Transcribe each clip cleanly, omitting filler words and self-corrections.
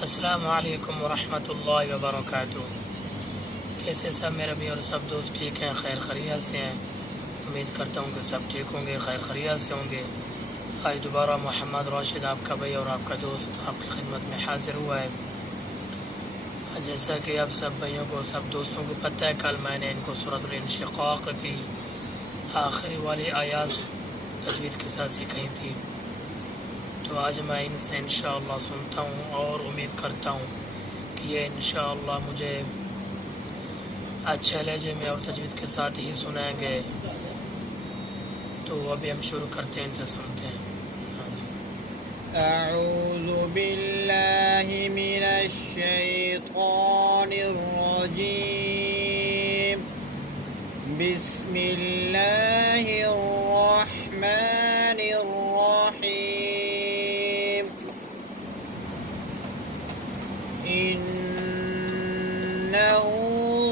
अस्सलाम वालेकुम वरहमतुल्लाहि वबरकातुह। कैसे सब मेरे भी और सब दोस्त ठीक हैं, खैर खैरियत से हैं। उम्मीद करता हूँ कि सब ठीक होंगे, खैर खैरियत से होंगे। आज दोबारा मोहम्मद राशिद आपका भाई और आपका दोस्त आपकी खिदमत में हाजिर हुआ है। जैसा कि आप सब भाइयों को, सब दोस्तों को पता है, कल मैंने इनको सूरतुल इंशिक़ाक़ की आखिरी वाली आयात तजवीद के साथ सिखाई थी। तो आज मैं इनसे इंशाअल्लाह सुनता हूँ और उम्मीद करता हूँ कि ये इंशाअल्लाह मुझे अच्छे लहजे में और तजवीद के साथ ही सुनाएंगे। तो अभी हम शुरू करते हैं, इनसे सुनते हैं। हाँ जी। अऊज़ु बिल्लाहि मिनश शैतानिर रजीम। बिस्मिल्लाहिर रहमानिर रहीम। इन्नहु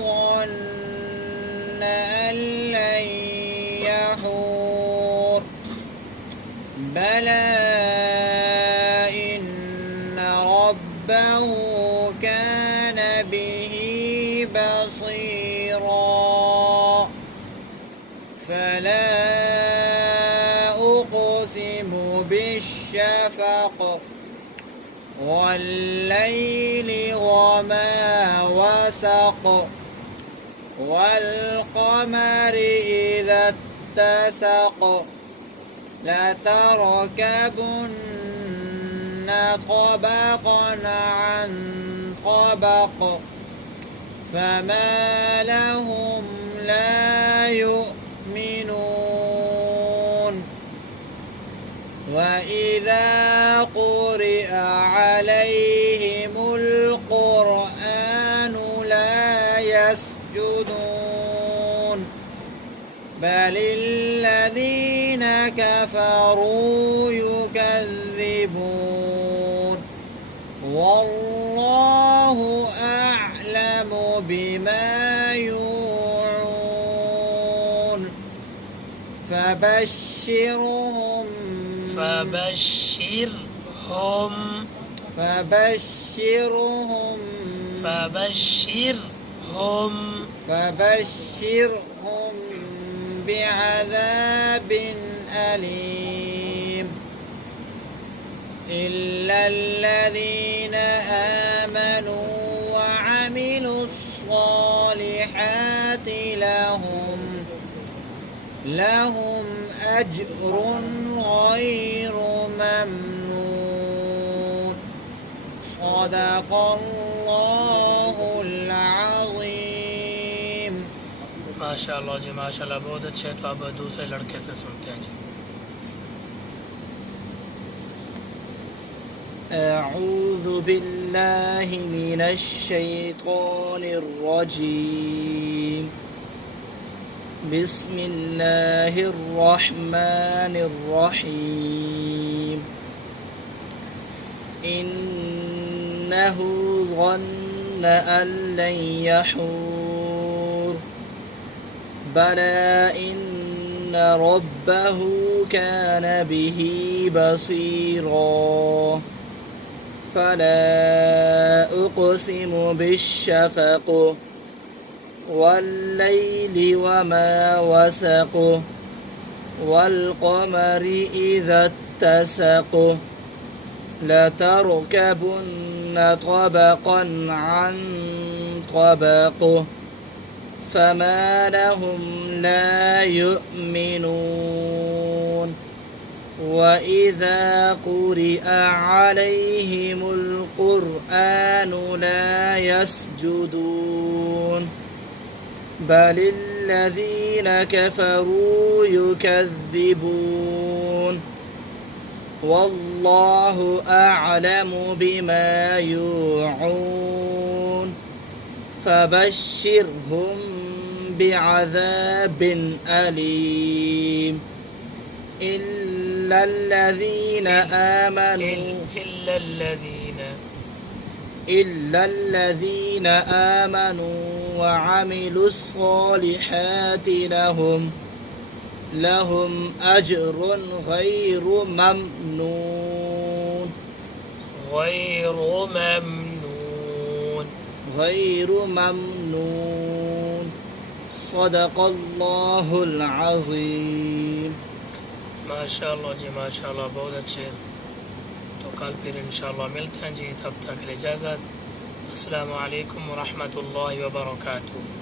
ظن أن لن يحور بلى إن ربه كان به بصيرا فلا أقسم بالشفق والليل وما وسق والقمر إذا اتسق لتركبن طبقا عن طبق فما لهم لا يؤمنون وإذا قرئ عليهم القرآن لا يسجدون بل الذين كفروا يكذبون والله أعلم بما يوعون فبشرهم بعذاب أليم إلا الذين آمنوا وعملوا الصالحات لهم أجر غير ممنون صدق الله العظيم। माशाअल्लाह जी, माशाअल्लाह, बहुत अच्छे। तो अब दूसरे लड़के से सुनते हैं जी। أعوذ بالله من الشيطان الرجيم بسم الله الرحمن الرحيم إنه ظن أن لن يحور بلى إن ربه كان به بصيرا فلا أقسم بالشفق والليل وما وسق والقمر إذا اتسق لتركبن طبقا عن طبق فما لهم لا يؤمنون وإذا قرئ عليهم القرآن لا يسجدون بل الذين كفروا يكذبون والله أعلم بما يوعون فبشرهم بعذاب أليم إلا الذين آمنوا وعملوا الصالحات لهم أجر غير ممنون غیر ممنون. غیر ممنون. صدق اللہ العظیم. ماشاء اللہ جی ماشاء اللہ، بہت اچھے. تو کل پھر انشاءاللہ ملتے ہیں جی، تب تک کے لیے اجازت. السلام علیکم ورحمۃ اللہ وبرکاتہ.